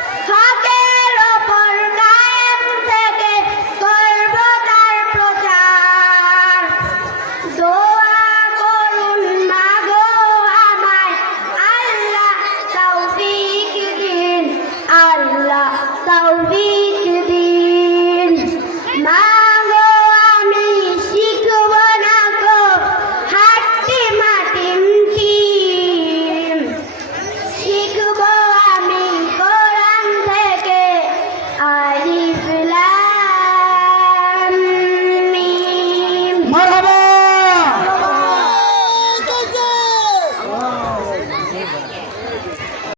Yeah.